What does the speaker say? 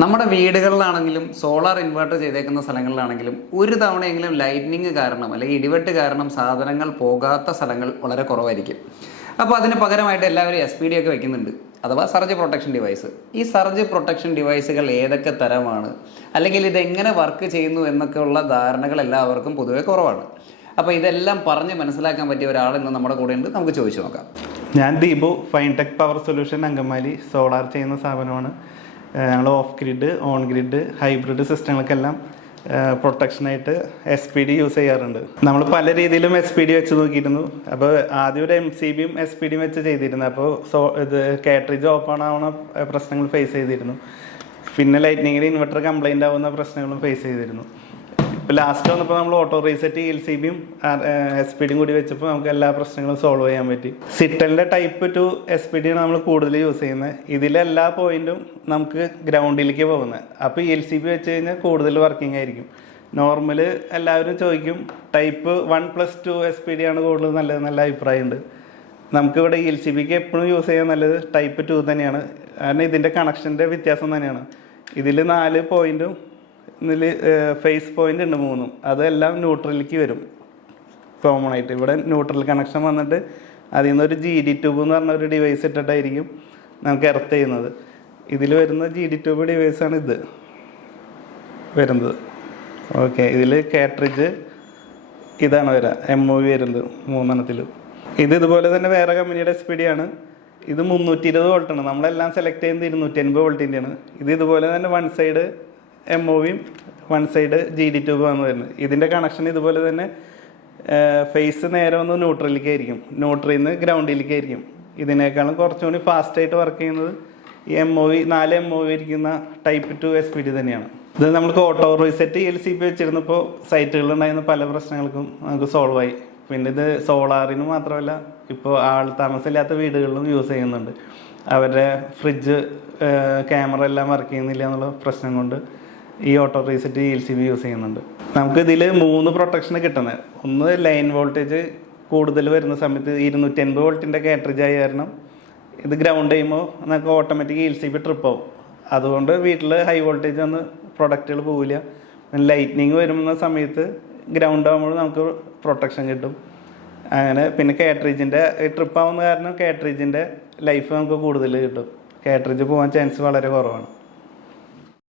നമ്മുടെ വീടുകളിലാണെങ്കിലും solar inverter ചെയ്തേക്കുന്ന സ്ഥലങ്ങളിലാണെങ്കിലും ഒരു തവണയെങ്കിലും ലൈറ്റ്നിങ് കാരണം അല്ലെങ്കിൽ ഇടിവെട്ട് കാരണം സാധനങ്ങൾ പോകാത്ത സ്ഥലങ്ങൾ വളരെ കുറവായിരിക്കും. അപ്പോൾ അതിന് പകരമായിട്ട് എല്ലാവരും എസ് പി ഡി ഒക്കെ വെക്കുന്നുണ്ട്. അഥവാ സർജ് പ്രൊട്ടക്ഷൻ ഡിവൈസ് ഈ സർജ് പ്രൊട്ടക്ഷൻ ഡിവൈസുകൾ ഏതൊക്കെ തരമാണ്? അല്ലെങ്കിൽ ഇതെങ്ങനെ വർക്ക് ചെയ്യുന്നു എന്നൊക്കെയുള്ള ധാരണകൾ എല്ലാവർക്കും പൊതുവെ കുറവാണ്. അപ്പോൾ ഇതെല്ലാം പറഞ്ഞ് മനസ്സിലാക്കാൻ പറ്റിയ ഒരാൾ ഇന്ന് നമ്മുടെ കൂടെ ഉണ്ട്. നമുക്ക് ചോദിച്ചു നോക്കാം. ഞാൻ Deepu Finetech Power Solution Angamaly solar ചെയ്യുന്ന സ്ഥാപനമാണ്. ഞങ്ങൾ off grid on grid hybrid സിസ്റ്റങ്ങൾക്കെല്ലാം പ്രൊട്ടക്ഷനായിട്ട് എസ് പി ഡി യൂസ് ചെയ്യാറുണ്ട്. നമ്മൾ പല രീതിയിലും എസ് പി ഡി വെച്ച് നോക്കിയിരുന്നു. അപ്പോൾ ആദ്യം ഒരു എം സി ബിയും എസ് പി ഡിയും വെച്ച് ചെയ്തിരുന്നു. അപ്പോൾ സോ ഇത് കാറ്ററേജ് ഓപ്പൺ ആവുന്ന പ്രശ്നങ്ങൾ ഫേസ് ചെയ്തിരുന്നു. പിന്നെ ലൈറ്റ്നിങ്ങിൽ ഇൻവെർട്ടർ കംപ്ലൈന്റ് ആവുന്ന പ്രശ്നങ്ങളും ഫേസ് ചെയ്തിരുന്നു. ഇപ്പോൾ ലാസ്റ്റ് വന്നപ്പോൾ നമ്മൾ ഓട്ടോ റീസെറ്റ് എൽ സി ബിയും എസ് പി ഡിയും കൂടി വെച്ചപ്പോൾ നമുക്ക് എല്ലാ പ്രശ്നങ്ങളും സോൾവ് ചെയ്യാൻ പറ്റി. സിറ്റലിന്റെ ടൈപ്പ് ടു എസ് പി ഡിയാണ് നമ്മൾ കൂടുതൽ യൂസ് ചെയ്യുന്നത് ഇതിലെല്ലാ പോയിന്റും നമുക്ക് ഗ്രൗണ്ടിലേക്ക് പോകുന്നത് അപ്പോൾ എൽ സി ബി വെച്ച് കഴിഞ്ഞാൽ കൂടുതൽ വർക്കിംഗ് ആയിരിക്കും. നോർമൽ എല്ലാവരും ചോദിക്കും type one plus two S P D ആണ് കൂടുതൽ നല്ലത് നല്ല അഭിപ്രായമുണ്ട് നമുക്കിവിടെ എൽ സി ബിക്ക് എപ്പോഴും യൂസ് ചെയ്യാൻ നല്ലത് ടൈപ്പ് ടു തന്നെയാണ്. കാരണം ഇതിന്റെ കണക്ഷന്റെ വ്യത്യാസം തന്നെയാണ്. ഇതിൽ നാല് പോയിന്റും ഇതിൽ ഫേസ് പോയിന്റ് ഉണ്ട് മൂന്നും. അതെല്ലാം ന്യൂട്രലിലേക്ക് വരും. കോമൺ ആയിട്ട്. ഇവിടെ ന്യൂട്രൽ കണക്ഷൻ വന്നിട്ട് അതിൽ നിന്നൊരു ജി ഡി ട്യൂബ് എന്ന് പറഞ്ഞ ഒരു ഡിവൈസ് ഇട്ടിട്ടായിരിക്കും നമുക്ക് എർത്ത് ചെയ്യുന്നത്. ഇതിൽ വരുന്ന ജി ഡി ട്യൂബ് ഡിവൈസാണ് ഇത് വരുന്നത്. ഓക്കെ ഇതിൽ കാട്രിഡ്ജ് ഇതാണ് വരിക എം ഒ വി വരുന്നത് മൂന്നെണ്ണത്തിലും. ഇത് ഇതുപോലെ തന്നെ വേറെ കമ്പനിയുടെ എസ് പി ഡി ആണ്. ഇത് മുന്നൂറ്റി ഇരുപത് വോൾട്ടാണ് നമ്മളെല്ലാം സെലക്ട് ചെയ്യുന്നത് ഇരുന്നൂറ്റി അൻപത് വോൾട്ടിന്റെയാണ് ഇത് ഇതുപോലെ തന്നെ വൺ സൈഡ് എം ഒ വിയും one side G D tube ആണ് വരുന്നത്. ഇതിന്റെ കണക്ഷൻ ഇതുപോലെ തന്നെ ഫേസ് നേരെ വന്ന് ന്യൂട്രലിലേക്ക് ആയിരിക്കും. ന്യൂട്രിൽ നിന്ന് ഗ്രൗണ്ടിലേക്ക് ആയിരിക്കും. ഇതിനേക്കാളും കുറച്ചുകൂടി ഫാസ്റ്റായിട്ട് വർക്ക് ചെയ്യുന്നത് ഈ എം ഒ വി നാല് എം ഒ വി ഇരിക്കുന്ന type two S P D തന്നെയാണ്. ഇത് നമുക്ക് auto reset L C P വെച്ചിരുന്നപ്പോൾ സൈറ്റുകളിലുണ്ടായിരുന്ന പല പ്രശ്നങ്ങൾക്കും നമുക്ക് സോൾവ് ആയി. പിന്നെ ഇത് സോളാറിന് മാത്രമല്ല ഇപ്പോൾ ആൾ താമസമില്ലാത്ത വീടുകളിലും യൂസ് ചെയ്യുന്നുണ്ട്. അവരുടെ ഫ്രിഡ്ജ് ക്യാമറ എല്ലാം വർക്ക് ചെയ്യുന്നില്ല എന്നുള്ള പ്രശ്നം കൊണ്ട് ഈ auto reset L C B use ചെയ്യുന്നുണ്ട്. നമുക്ക് ഇതിൽ മൂന്ന് പ്രൊട്ടക്ഷൻ കിട്ടുന്നത് ഒന്ന് ലൈൻ വോൾട്ടേജ് കൂടുതൽ വരുന്ന സമയത്ത് ഇരുന്നൂറ്റി അൻപത് വോൾട്ടിന്റെ കാറ്ററേജ് ആയ കാരണം ഇത് ഗ്രൗണ്ട് ചെയ്യുമ്പോൾ നമുക്ക് automatic L C B trip ആവും. അതുകൊണ്ട് വീട്ടിൽ ഹൈ വോൾട്ടേജ് ഒന്ന് പ്രൊഡക്റ്റുകൾ പോവില്ല. ലൈറ്റ്നിങ് വരുന്ന സമയത്ത് ഗ്രൗണ്ട് ആകുമ്പോൾ നമുക്ക് പ്രൊട്ടക്ഷൻ കിട്ടും. അങ്ങനെ പിന്നെ കാറ്ററേജിന്റെ ട്രിപ്പ് ആവുന്ന കാരണം കാറ്ററേജിന്റെ ലൈഫ് നമുക്ക് കൂടുതൽ കിട്ടും. കാറ്ററേജ് പോകാൻ ചാൻസ് വളരെ കുറവാണ്.